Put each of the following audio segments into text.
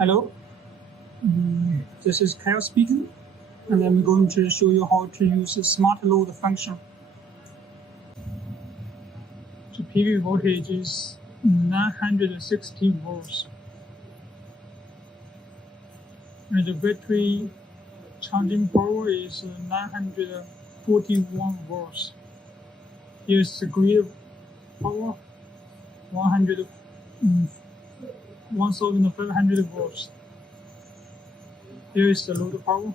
Hello, this is Kyle speaking, and I'm going to show you how to use the smart load function. The PV voltage is 960 volts, and the battery charging power is 941 volts. Here's the grid power, 1500 volts. Here is the load power.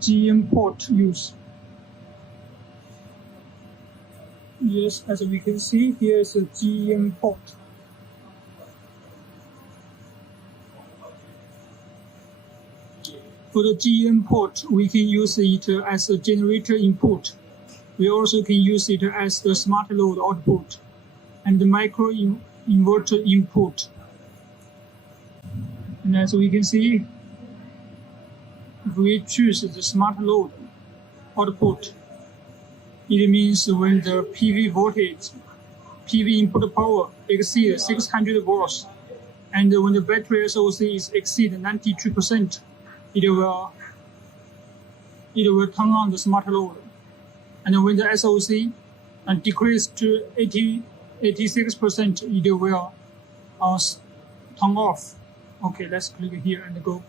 GM port use. Yes, as we can see, here is the GM port. For the GM port, we can use it as a generator input. We also can use it as the smart load output and the micro inverter input. And as we can see, if we choose the smart load output, it means when the PV voltage, PV input power exceeds 600 volts, and when the battery SOC is exceed 92%, it will turn on the smart load. And when the SOC decrease to 86%, it will turn off. Okay, let's click here and go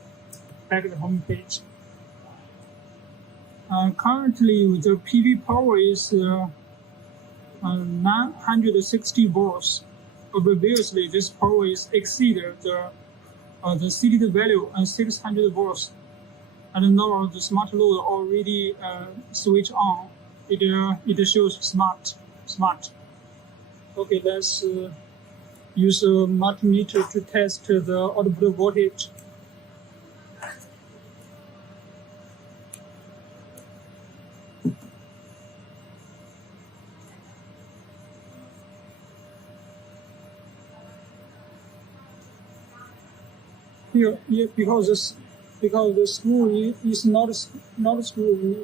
back to the home page. Currently, the PV power is 960 volts. Previously, this power is exceeded the seeded value and 600 volts. And now the smart load already switch on. It shows smart. Okay, let's use a multimeter to test the output voltage. Here, because the screw is not a screw,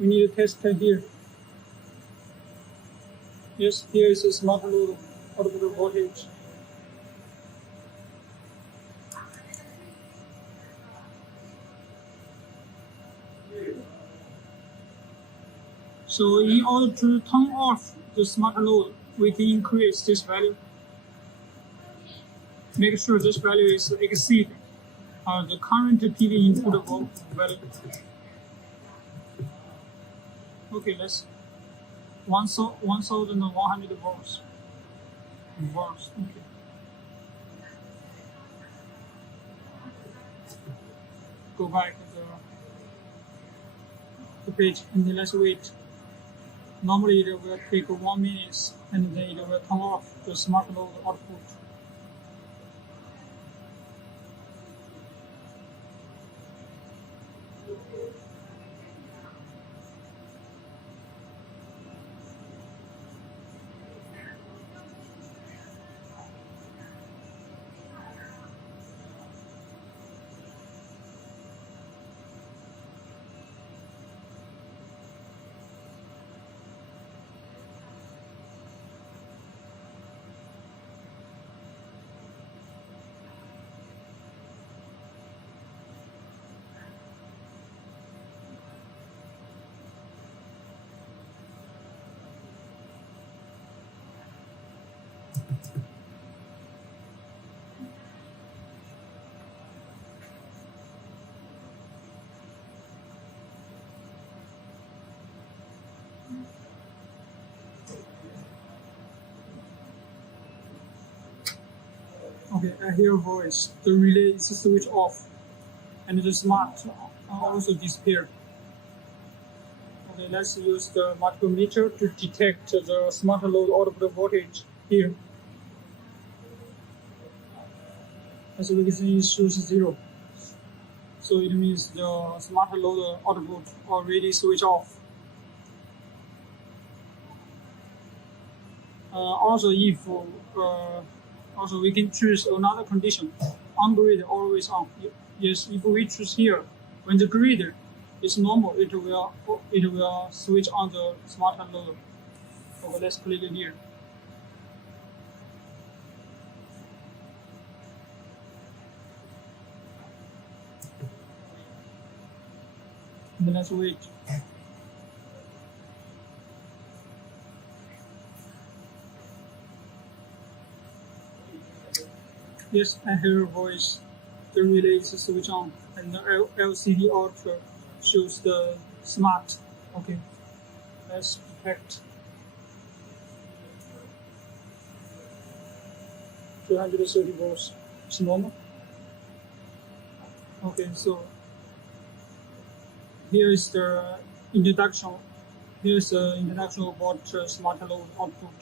we need to test here. Yes, here is a smart load output voltage. So in order to turn off the smart load, we can increase this value. Make sure this value is exceed the current PV input value. Okay, let's 1100 volts. Okay. Go back to the page and then let's wait. Normally it will take 1 minute and then it will turn off the smart load output. Okay, I hear a voice. The relay is switched off, and the smart also disappeared. Okay, let's use the multimeter to detect the smart load output voltage here. As we can see, it shows 0. So it means the smart load output already switched off. Also, we can choose another condition, on grid always on. Yes, if we choose here, when the grid is normal, it will switch on the smart load. Okay, let's click here. And let's wait. Yes, I hear a voice. The relay is switch on, and the LCD output shows the smart. Okay, let's detect 230 volts. It's normal. Okay, so here is the introduction. Here's the introduction about smart load output.